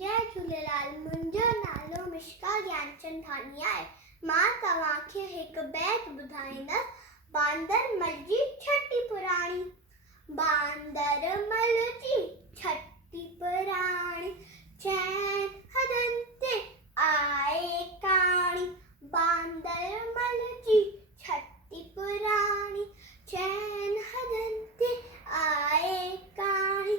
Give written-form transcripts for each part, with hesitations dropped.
जय झूलेलाल। मुंहिंजो नालो मिश्का ज्ञानचंदानी आहे। मां तव्हांखे हिकु बैत ॿुधाईंदसि। बांदरमल जी छठी पुराणी। बांदरमल जी छठी पुराणी, चैन हदन ते आए काणी। बांदरमल जी छठी पुराणी, चैन हदन ते आए काणी।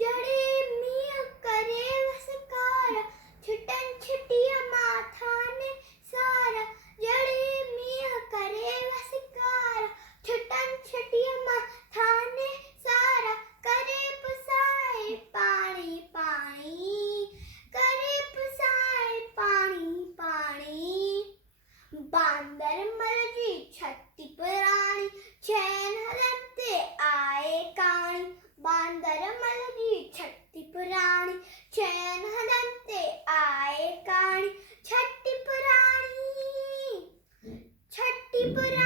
जड़े मींहुं करे वसकारा, छुटन छुटिया माथा ने सारा। जड़े मींहुं करे वसकारा, छुटन छुटिया माथा ने सारा। करे पुसाए पाणी पाणी, करे पुसाए पाणी पाणी। बांदरमल जी छठी पुराणी, चैन हदन ते आए काणी। बांदरमल जी छठी पुराणी, चैन हदन ते आए काणी। छठी पुराणी, छठी पुराणी।